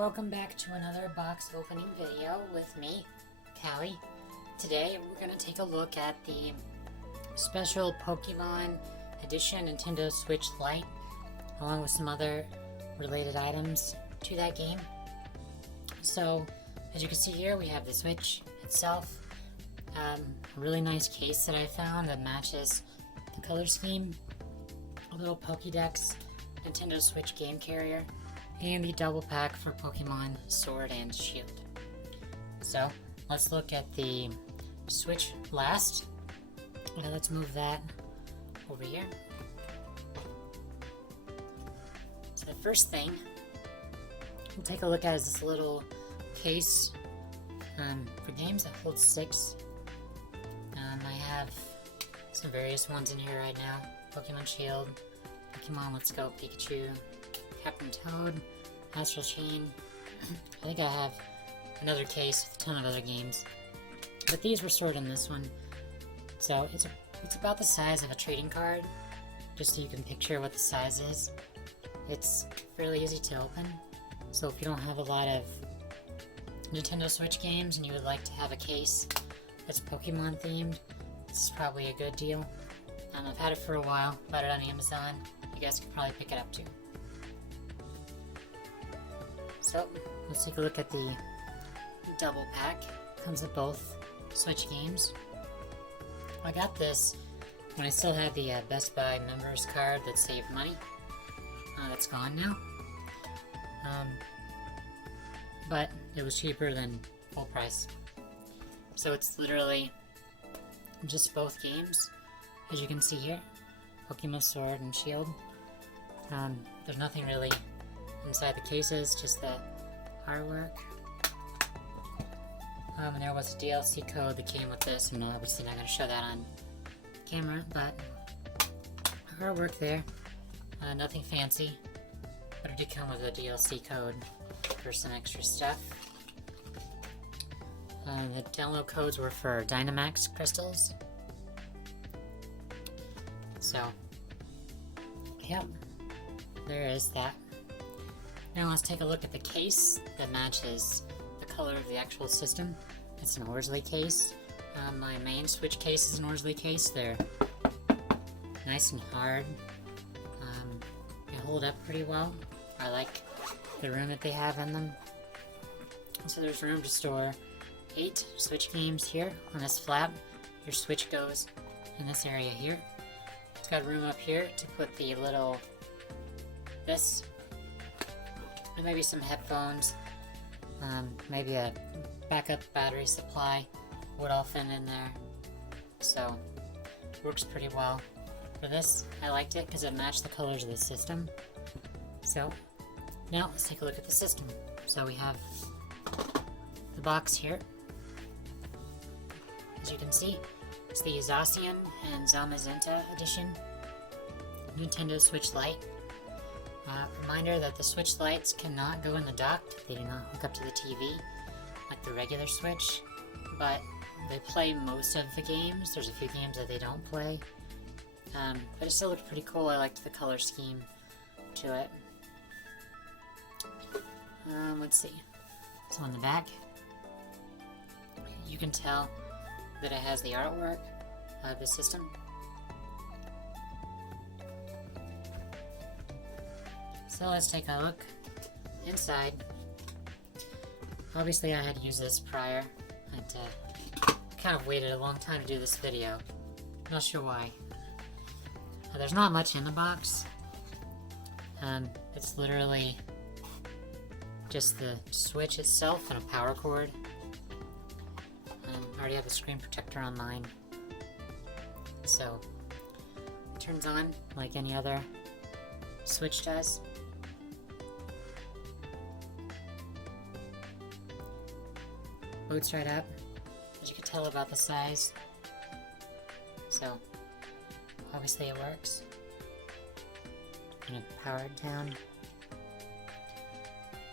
welcome back to another box opening video with me, Callie. Today we're going to take a look at the special Pokemon Edition Nintendo Switch Lite, along with some other related items to that game. So, as you can see here, we have the Switch itself, a really nice case that I found that matches the color scheme, a little pokedex, Nintendo Switch game carrier, and the double pack for Pokemon Sword and Shield. So, let's look at the Switch last. Now let's move that over here. So the first thing we'll take a look at is this little case for games that holds 6. I have some various ones in here right now. Pokemon Shield, Pokemon Let's Go Pikachu, Captain Toad, Astral Chain. I think I have another case with a ton of other games, but these were stored in this one. So it's about the size of a trading card, just so you can picture what the size is. It's fairly easy to open, so if you don't have a lot of Nintendo Switch games and you would like to have a case that's Pokemon themed, this is probably a good deal. I've had it for a while, bought it on Amazon. You guys can probably pick it up too. So, let's take a look at the double pack. Comes with both Switch games. I got this when I still had the Best Buy members card that saved money. That's gone now. But it was cheaper than full price. So it's literally just both games, as you can see here. Pokemon Sword and Shield. There's nothing really inside the cases, just the artwork. And there was a DLC code that came with this, and obviously not going to show that on camera, but artwork there. Nothing fancy, but it did come with a DLC code for some extra stuff. The download codes were for Dynamax crystals. So, yep, there is that. Now let's take a look at the case that matches the color of the actual system. It's an Orzly case. My main Switch case is an Orzly case. They're nice and hard. They hold up pretty well. I like the room that they have in them. So there's room to store 8 Switch games here on this flap. Your Switch goes in this area here. It's got room up here to put the little this. And maybe some headphones, maybe a backup battery supply would all fit in there. So, works pretty well. For this, I liked it because it matched the colors of the system. So, now let's take a look at the system. So we have the box here. As you can see, it's the Zacian Zamazenta edition Nintendo Switch Lite. Reminder that the Switch Lites cannot go in the dock. They do not hook up to the TV like the regular Switch, but they play most of the games. There's a few games that they don't play, but it still looked pretty cool. I liked the color scheme to it. Let's see. So on the back, you can tell that it has the artwork of the system. So let's take a look inside. Obviously I had to use this prior. I had to kind of waited a long time to do this video. Not sure why. There's not much in the box. It's literally just the Switch itself and a power cord. I already have the screen protector on mine. So it turns on like any other Switch does. Boots right up, as you can tell about the size. So, obviously it works. And power it down.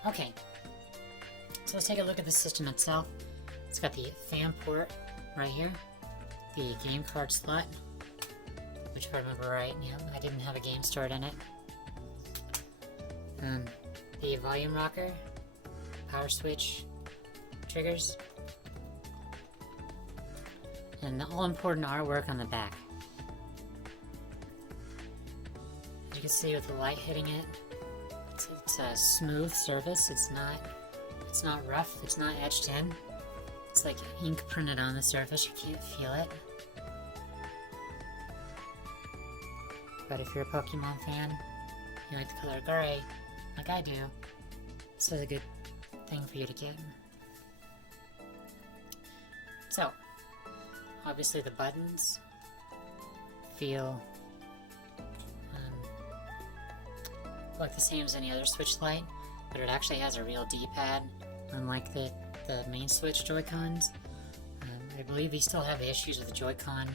Okay, so let's take a look at the system itself. It's got the fan port right here, the game card slot, which if I remember right, yeah, I didn't have a game stored in it. The volume rocker, power switch triggers. And the all-important artwork on the back. As you can see with the light hitting it, it's a smooth surface. It's not rough. It's not etched in. It's like ink printed on the surface. You can't feel it. But if you're a Pokemon fan, you like the color gray, like I do, this is a good thing for you to get. So, obviously the buttons feel like the same as any other Switch Lite, but it actually has a real D-pad, unlike the main Switch Joy-Cons. I believe these still have the issues with the Joy-Con,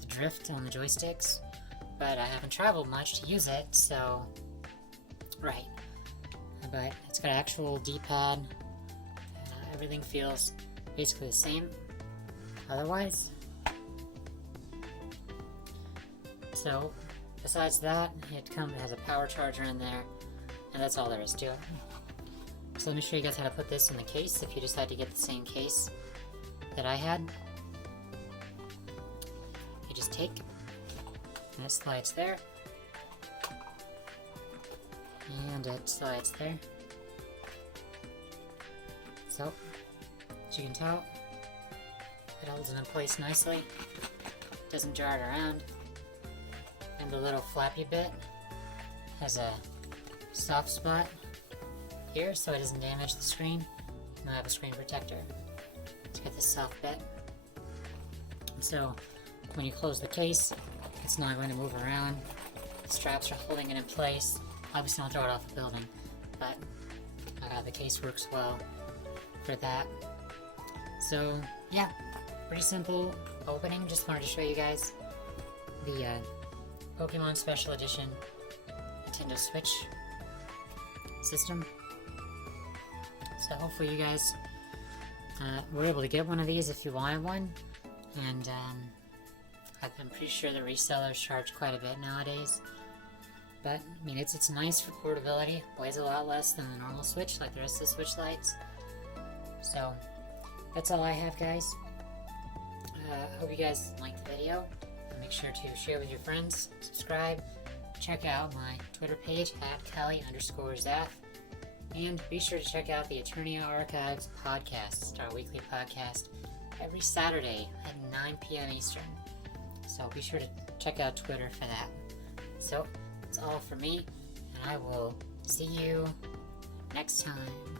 the drift on the joysticks, but I haven't traveled much to use it, so... Right. But it's got an actual D-pad. Everything feels basically the same. Otherwise. So, besides that, it has a power charger in there, and that's all there is to it. So let me show you guys how to put this in the case if you decide to get the same case that I had. You just take, and it slides there, and it slides there. So, as you can tell, it holds it in place nicely, doesn't jar it around, and the little flappy bit has a soft spot here so it doesn't damage the screen, and I have a screen protector. It's got this soft bit. So when you close the case, it's not going to move around. The straps are holding it in place. Obviously don't throw it off the building, but the case works well for that. So yeah, pretty simple opening. Just wanted to show you guys the Pokemon Special Edition Nintendo Switch system. So hopefully you guys were able to get one of these if you wanted one, and I'm pretty sure the resellers charge quite a bit nowadays. But I mean, it's nice for portability. Weighs a lot less than the normal Switch, like the rest of the Switch Lites. So that's all I have, guys. Hope you guys liked the video. Make sure to share with your friends, subscribe, check out my Twitter page at Callie_Zath, and be sure to check out the Eternia Archives podcast. It's our weekly podcast every Saturday at 9 p.m. Eastern. So be sure to check out Twitter for that. So that's all for me, and I will see you next time.